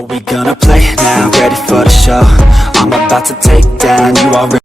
Are we gonna play now? Ready for the show? I'm about to take down, you already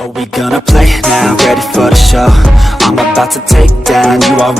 Are we gonna play now? Ready for the show? I'm about to take down, you already